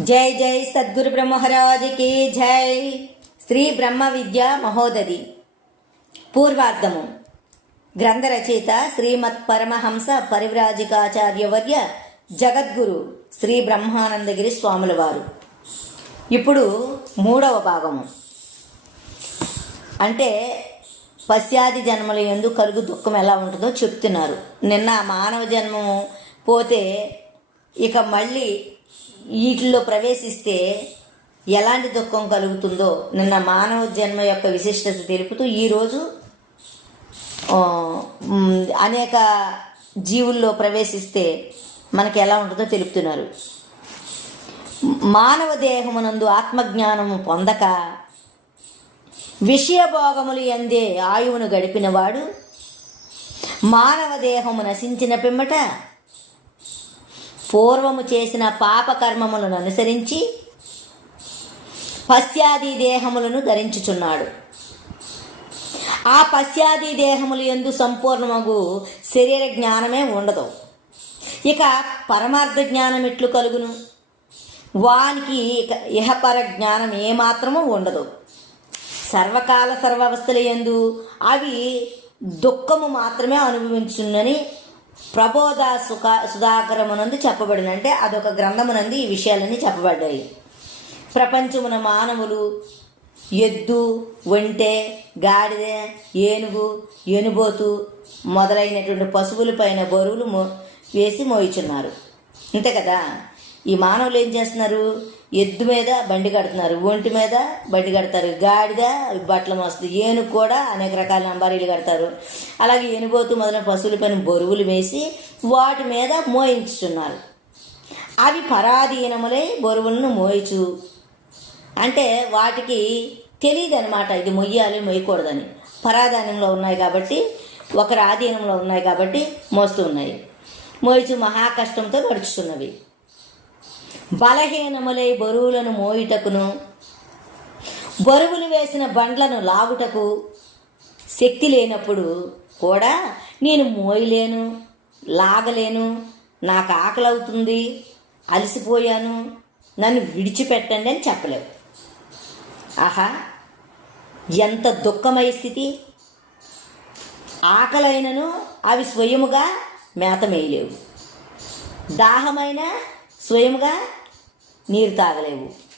జై జై సద్గురు బ్రహ్మహరాజుకి జై. శ్రీ బ్రహ్మ విద్య మహోదది. పూర్వార్ధము. గ్రంథ రచయిత శ్రీమత్ పరమహంస పరివ్రాజికాచార్యవర్య జగద్గురు శ్రీ బ్రహ్మానందగిరి స్వాముల వారు ఇప్పుడు మూడవ భాగము. అంటే పశ్చాది జన్మల ఎందు కలుగు దుఃఖం ఎలా ఉంటుందో చెప్తున్నారు. నిన్న మానవ జన్మము పోతే ఇక మళ్ళీ వీటిల్లో ప్రవేశిస్తే ఎలాంటి దుఃఖం కలుగుతుందో నిన్న మానవ జన్మ యొక్క విశిష్టత తెలుపుతూ ఈరోజు అనేక జీవుల్లో ప్రవేశిస్తే మనకి ఎలా ఉంటుందో తెలుపుతున్నారు. మానవ దేహమునందు ఆత్మజ్ఞానము పొందక విషయభోగములు ఎందే ఆయువును గడిపినవాడు మానవ దేహము నశించిన పిమ్మట పూర్వము చేసిన పాపకర్మములను అనుసరించి పశ్చాది దేహములను ధరించుచున్నాడు. ఆ పశ్చాది దేహములు ఎందు సంపూర్ణమగు శరీర జ్ఞానమే ఉండదు. ఇక పరమార్థ జ్ఞానం ఎట్లు కలుగును? వానికి ఇక ఇహపర జ్ఞానం ఏమాత్రము ఉండదు. సర్వకాల సర్వవస్థలు ఎందు అవి దుఃఖము మాత్రమే అనుభవించునని ప్రబోధ సుఖ సుధాకరమునందు చెప్పబడిన అంటే అదొక గ్రంథమునందు ఈ విషయాలన్నీ చెప్పబడ్డాయి. ప్రపంచమున మానవులు ఎద్దు ఒంటె గాడిద ఏనుగు ఎనుబోతు మొదలైనటువంటి పశువుల పైన బరువులు మో వేసి మోయిచున్నారు. అంతే కదా? ఈ మానవులు ఏం చేస్తున్నారు? ఎద్దు మీద బండి కడుతున్నారు ఒంటి మీద బండి కడతారు గాడిద బట్టలు మోస్తుంది ఏనుగు కూడా అనేక రకాల నంబరీలు కడతారు. అలాగే ఏనుగోతు మొదలైన పశువుల పైన బరువులు వేసి వాటి మీద మోయించుతున్నారు అవి పరాధీనములై బరువులను మోయచు. అంటే వాటికి తెలియదు అనమాట ఇది మొయ్యాలి మొయ్యకూడదని. పరాధాన్యంలో ఉన్నాయి కాబట్టి ఒకరి ఆధీనంలో ఉన్నాయి కాబట్టి మోస్తూ ఉన్నాయి. మోయిచు మహా కష్టంతో బలహీనములై బరువులను మోయుటకును బరువులు వేసిన బండ్లను లాగుటకు శక్తి లేనప్పుడు కూడా నేను మోయలేను లాగలేను నాకు ఆకలి అవుతుంది అలసిపోయాను నన్ను విడిచిపెట్టండి అని చెప్పలేవు. ఆహా ఎంత దుఃఖమయ స్థితి. ఆకలైనను అవి స్వయముగా మేత మేయలేవు. దాహమైన స్వయముగా నీరు తాగలేవు.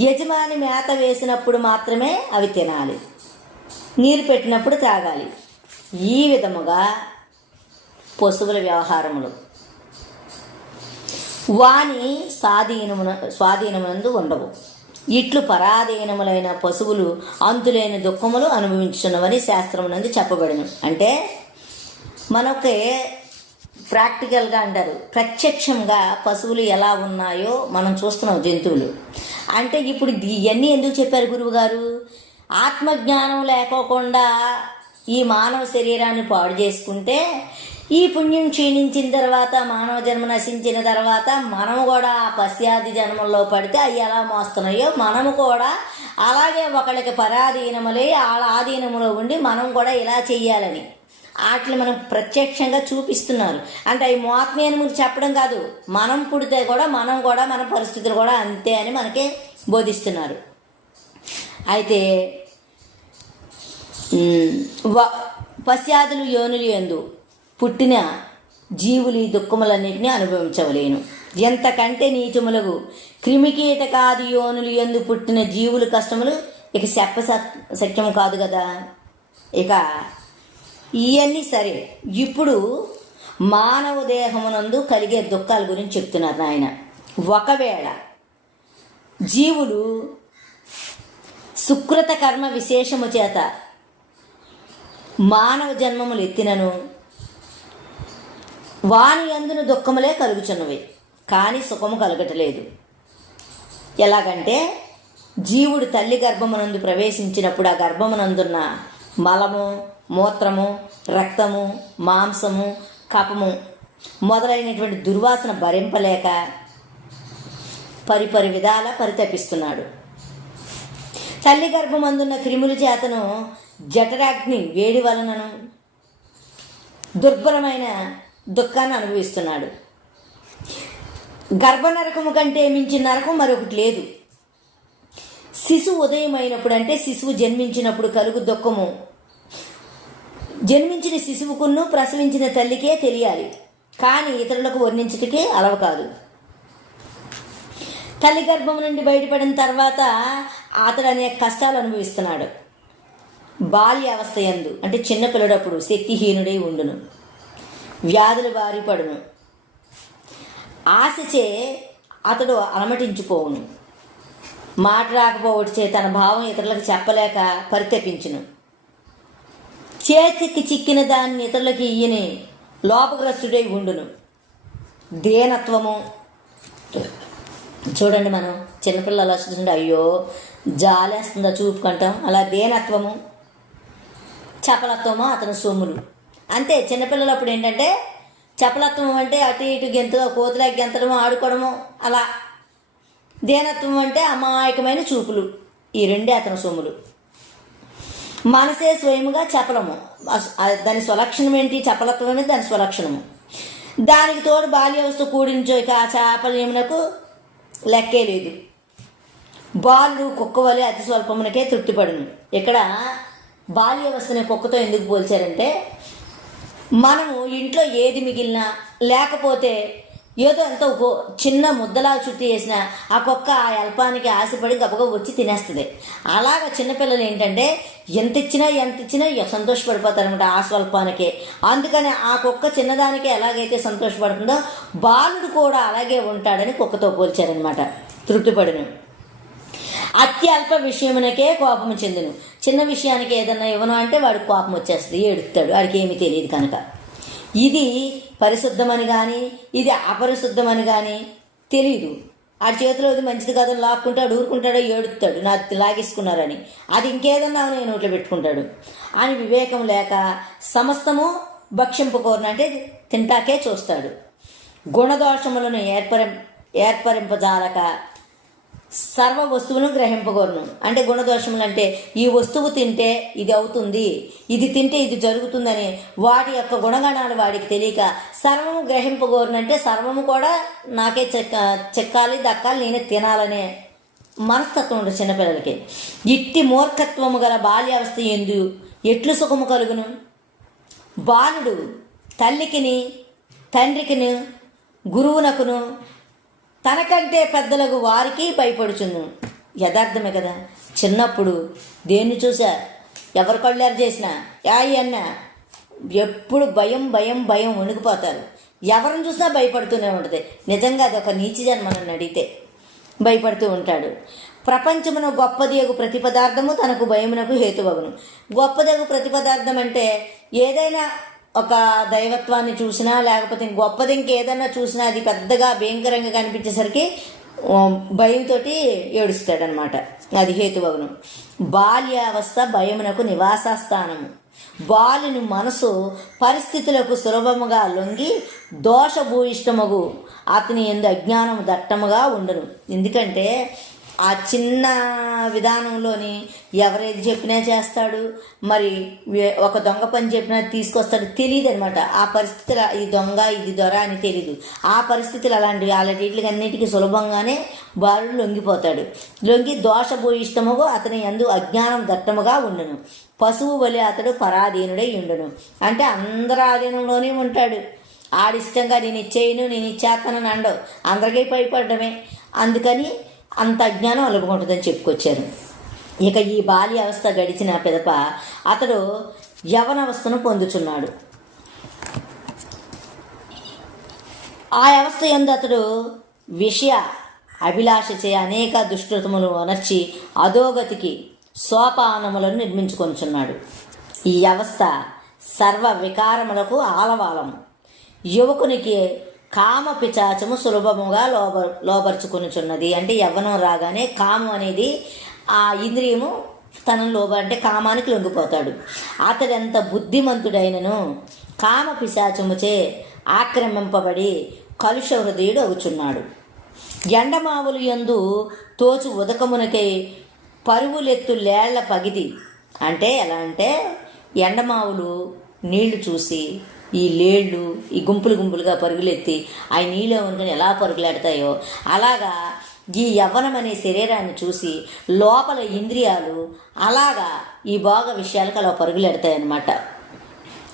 యజమాని మేత వేసినప్పుడు మాత్రమే అవి తినాలి. నీరు పెట్టినప్పుడు తాగాలి. ఈ విధముగా పశువుల వ్యవహారములు. వాని స్వాధీనమున స్వాధీనమునందు ఉండవు. ఇట్లు పరాధీనములైన పశువులు అంతులేని దుఃఖములు అనుభవించున్నవని శాస్త్రమునందు చెప్పబడిన. అంటే మనకి ప్రాక్టికల్గా అంటారు. ప్రత్యక్షంగా పశువులు ఎలా ఉన్నాయో మనం చూస్తున్నాం జంతువులు. అంటే ఇప్పుడు ఇవన్నీ ఎందుకు చెప్పారు గురువు గారు ఆత్మజ్ఞానం లేకోకుండా ఈ మానవ శరీరాన్ని పాడు చేసుకుంటే ఈ పుణ్యం క్షీణించిన తర్వాత మానవ జన్మ నశించిన తర్వాత మనము కూడా ఆ పశ్చాది జన్మల్లో పడితే అవి ఎలా మోస్తున్నాయో మనము కూడా అలాగే ఒకళ్ళకి పరాధీనములై వాళ్ళ ఆధీనములో ఉండి మనం కూడా ఇలా చెయ్యాలని. వాటిని మనం ప్రత్యక్షంగా చూపిస్తున్నారు. అంటే అవి మోత్మి అని చెప్పడం కాదు. మనం పుడితే కూడా మనం కూడా మన పరిస్థితులు కూడా అంతే అని మనకి బోధిస్తున్నారు. అయితే పశ్చాదులు యోనులు ఎందు పుట్టిన జీవులు ఈ దుఃఖములన్నింటినీ అనుభవించవలేను. ఎంతకంటే నీచములకు క్రిమికీటకాది యోనులు ఎందు పుట్టిన జీవులు కష్టములు ఇక చెప్ప సత్- సత్యం కాదు కదా. ఇక ఇవన్నీ సరే. ఇప్పుడు మానవ దేహమునందు కలిగే దుఃఖాల గురించి చెప్తున్నారు నాయన. ఒకవేళ జీవులు సుకృత కర్మ విశేషము చేత మానవ జన్మములు ఎత్తినను వాని అందున దుఃఖములే కలుగుచున్నవి కానీ సుఖము కలగటలేదు. ఎలాగంటే జీవుడు తల్లి గర్భమునందు ప్రవేశించినప్పుడు ఆ గర్భమునందున్న మలము మూత్రము రక్తము మాంసము కపము మొదలైనటువంటి దుర్వాసన భరింపలేక పరిపరి విధాల పరితపిస్తున్నాడు. తల్లి గర్భమందున్న క్రిముల చేతను జఠరాగ్ని వేడి వలనను దుర్భరమైన దుఃఖాన్ని అనుభవిస్తున్నాడు. గర్భ నరకము కంటే మించిన నరకం మరొకటి లేదు. శిశువు ఉదయం అయినప్పుడు అంటే శిశువు జన్మించినప్పుడు కలుగు దుఃఖము. జన్మించిన శిశువుకును ప్రసవించిన తల్లికే తెలియాలి. కానీ ఇతరులకు వర్ణించటకే అలవ కాదు. తల్లి గర్భం నుండి బయటపడిన తర్వాత అతడు అనేక కష్టాలు అనుభవిస్తున్నాడు. బాల్య అవస్థ ఎందు అంటే చిన్నపిల్లడప్పుడు శక్తిహీనుడై ఉండును. వ్యాధులు బారి పడును. ఆశచే అతడు అలమటించిపోవును. మాట రాకపోవచ్చే తన భావం ఇతరులకు చెప్పలేక పరితపించును. చేతికి చిక్కిన దాన్ని ఇతరులకి ఇయ్యని లోపగ్రస్తుడై ఉండును. దేనత్వము. చూడండి మనం చిన్నపిల్లలు వస్తుంటే అయ్యో జాలేస్తుందా చూపుకుంటాం అలా దేనత్వము చపలత్వము అతని సొమ్ములు. అంతే చిన్నపిల్లలు అప్పుడు ఏంటంటే చపలత్వం అంటే అటు ఇటు గెంతుగా కోతులా గెంతడము ఆడుకోవడము అలా. దేనత్వం అంటే అమాయకమైన చూపులు. ఈ రెండే అతని సొమ్ములు. మనసే స్వయముగా చపలము దాని స్వలక్షణం ఏంటి? చపలత్వం అనేది దాని స్వలక్షణము. దానికి తోడు బాల్యవస్థ కూడించో ఇక ఆ చాపల్యమునకు లెక్కే లేదు. బాలు కుక్క వలె అతి స్వల్పమునకే తృప్తిపడును. ఇక్కడ బాల్యవస్థని కుక్కతో ఎందుకు పోల్చారంటే మనము ఇంట్లో ఏది మిగిలినా లేకపోతే ఏదో ఎంత చిన్న ముద్దలా చుట్టి వేసిన ఆ కుక్క ఆ అల్పానికి ఆశపడి గబగబ వచ్చి తినేస్తుంది. అలాగ చిన్నపిల్లలు ఏంటంటే ఎంత ఇచ్చినా ఎంత ఇచ్చినా సంతోషపడిపోతారనమాట ఆ స్వల్పానికి. అందుకని ఆ కుక్క చిన్నదానికే ఎలాగైతే సంతోషపడుతుందో బాలుడు కూడా అలాగే ఉంటాడని కుక్కతో పోల్చారనమాట తృప్తిపడిను. అత్యల్ప విషయమునకే కోపము చెందును. చిన్న విషయానికి ఏదన్నా ఇవ్వను అంటే వాడికి కోపం వచ్చేస్తుంది ఏడుస్తాడు. వాడికి ఏమీ తెలియదు కనుక. ఇది పరిశుద్ధమని కానీ ఇది అపరిశుద్ధమని కానీ తెలియదు ఆ చేతిలో ఇది మంచిది కాదని లాక్కుంటాడు ఊరుకుంటాడో ఏడుస్తాడు నా లాగేసుకున్నారని. అది ఇంకేదన్నా నేను నోట్లో పెట్టుకుంటాడు. అని వివేకం లేక సమస్తము భక్షింపకోరను అంటే తింటాకే చూస్తాడు. గుణదోషములను ఏర్పరి ఏర్పరింపజాలక సర్వ వస్తువును గ్రహింపగోరును. అంటే గుణదోషములు అంటే ఈ వస్తువు తింటే ఇది అవుతుంది ఇది తింటే ఇది జరుగుతుందని వాటి యొక్క గుణగణాలు వాడికి తెలియక సర్వము గ్రహింపగోరును అంటే సర్వము కూడా నాకే చెక్క చెక్కాలి దక్కాలి నేనే తినాలనే మనస్తత్వం ఉండదు చిన్నపిల్లలకి. ఇట్టి మూర్ఖత్వము గల బాల్యావస్థ ఎందు ఎట్లు సుఖము కలుగును? బాలుడు తల్లికిని తండ్రికిని గురువునకును తనకంటే పెద్దలకు వారికి భయపడుచును యథార్థమే కదా. చిన్నప్పుడు దేన్ని చూసా ఎవరు కళ్ళారు చేసినా? యాయి అన్న. ఎప్పుడు భయం భయం భయం వణికిపోతారు. ఎవరిని చూసినా భయపడుతూనే ఉంటుంది. నిజంగా అది ఒక నీచి జన్మ అడిగితే. భయపడుతూ ఉంటాడు. ప్రపంచమున గొప్పదియగు ప్రతి పదార్థము తనకు భయమునకు హేతువగును. గొప్పదగు ప్రతి పదార్థం అంటే ఏదైనా ఒక దైవత్వాన్ని చూసినా లేకపోతే గొప్పది ఇంకేదన్నా చూసినా అది పెద్దగా భయంకరంగా కనిపించేసరికి భయంతో ఏడుస్తాడనమాట. అది హేతువగును బాల్యావస్థ భయమునకు నివాసస్థానము. బాలుని మనసు పరిస్థితులకు సులభముగా లొంగి దోషభూయిష్టమగు. అతని ఎందు అజ్ఞానము దట్టముగా ఉండను. ఎందుకంటే ఆ చిన్న విధానంలోని ఎవరేది చెప్పినా చేస్తాడు మరి ఒక దొంగ పని చెప్పినా తీసుకొస్తాడు తెలియదు అనమాట ఆ పరిస్థితులు ఇది దొంగ ఇది దొర అని తెలియదు ఆ పరిస్థితులు అలాంటివి అలాంటికి అన్నిటికీ సులభంగానే బాలుడు లొంగిపోతాడు. లొంగి దోషభూయిష్టముగా అతని ఎందు అజ్ఞానం దట్టముగా ఉండును. పశువు వలె అతడు పరాధీనుడై ఉండును. అంటే అందరి ఆధీనంలోనే ఉంటాడు. ఆడిష్టంగా నేను ఇచ్చేయను నేను ఇచ్చేస్తానని అండవు అందరికీ భయపడమే అందుకని అంత అజ్ఞానం అలుపుకుంటుందని చెప్పుకొచ్చారు ఇక ఈ బాల్య అవస్థ గడిచిన పిదప అతడు యవనవస్థను పొందుచున్నాడు. ఆ అవస్థ ఎందు అతడు విషయ అభిలాష చే అనేక దుష్టతములు అనర్చి అధోగతికి సోపానములను నిర్మించుకొనుచున్నాడు. ఈ అవస్థ సర్వ వికారములకు ఆలవాలము. యువకునికి కామ పిచాచము సులభముగా లోబ లోబరుచుకొనుచున్నది. అంటే యవ్వనం రాగానే కామం అనేది ఆ ఇంద్రియము తన లోబ అంటే కామానికి లొంగిపోతాడు. అతడెంత బుద్ధిమంతుడైనను కామ పిశాచముచే ఆక్రమింపబడి కలుష హృదయుడు అవుచున్నాడు. ఎండమావులు యందు తోచు ఉదకమునకై పరువులెత్తు లేళ్ళ పగిది అంటే ఎలా అంటే ఎండమావులు నీళ్ళు చూసి ఈ లేళ్ళు ఈ గుంపులు గుంపులుగా పరుగులెత్తి ఆ నీళ్ళు అనుకుని ఎలా పరుగులాడతాయో అలాగా ఈ యవ్వనం అనే శరీరాన్ని చూసి లోపల ఇంద్రియాలు అలాగా ఈ భోగ విషయాలకు అలా పరుగులెడతాయన్నమాట.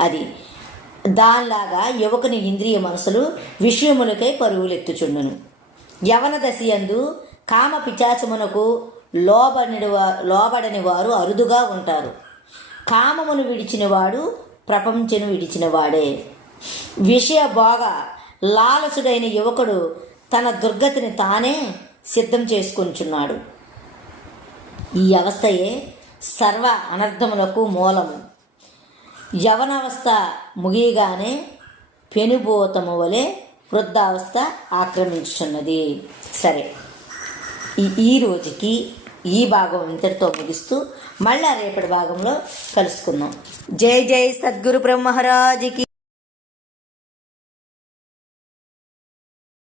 అది దానిలాగా యువకుని ఇంద్రియ మనసులు విషయములకై పరుగులెత్తుచుండును. యవన దశయందు కామ పిచాచమునకు లోబడిన లోబడని వారు అరుదుగా ఉంటారు. కామమును విడిచినవాడు ప్రపంచను విడిచినవాడే. విషయ భోగ లాలసుడైన యువకుడు తన దుర్గతిని తానే సిద్ధం చేసుకుంటున్నాడు ఈ అవస్థయే సర్వ అనర్థములకు మూలము. యవనావస్థ ముగియగానే పెనుభూతము వలె వృద్ధావస్థ ఆక్రమించుచున్నది. సరే ఈ రోజుకి ఈ భాగం ఇంతటితో ముగిస్తూ మళ్ళా రేపటి భాగంలో కలుసుకుందాం. జై జై సద్గురు బ్రహ్మరాజుకి.